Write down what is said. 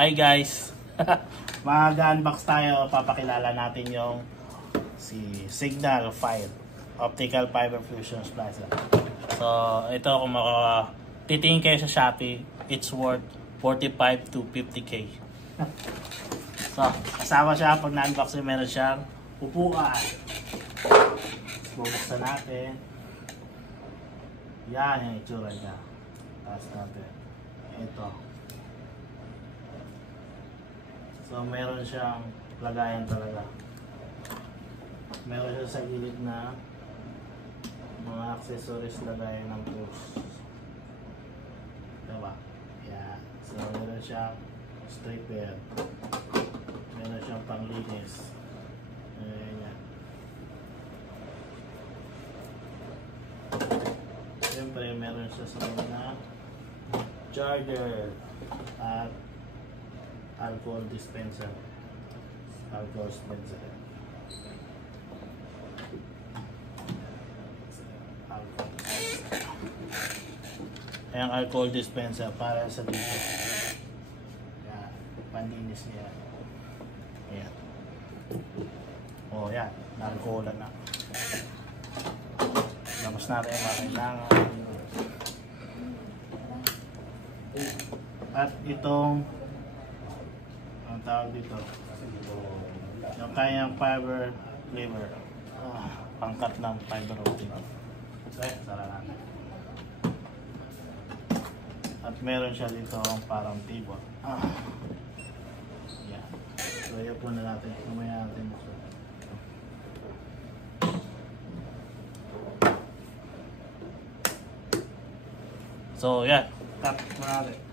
Hi guys! Mag-unbox tayo, papakilala natin yung si Signal Fire Optical Fiber Fusion Splicer. So ito kung titingin kayo sa Shopee, it's worth 45 to 50k. So kasama siya pag na-unbox, meron siyang upuan. Bubuksan natin. Yan yung itsura niya. Taas natin. Ito. So meron siyang lagayan talaga. Meron siya sa gilid na mga accessories lagayan ng tools. Diba? Yan. So meron siyang stripper. Meron siyang panglinis. Ayan. Siyempre meron siya sa mga charger at alcohol dispenser. Alcohol dispenser. Ayan, alcohol dispenser para sa dito. Ayan, panlinis niya. Ayan. O yan, na-alcoholan na. Tapos natin yung kailangan. At itong ang tawag dito, yung kanyang fiber lever, pangkat ng fiber optic. So ayan, sara natin. At meron siya dito parang table. Yan. So ayan po na natin, kumaya natin. So yan, cut mo natin.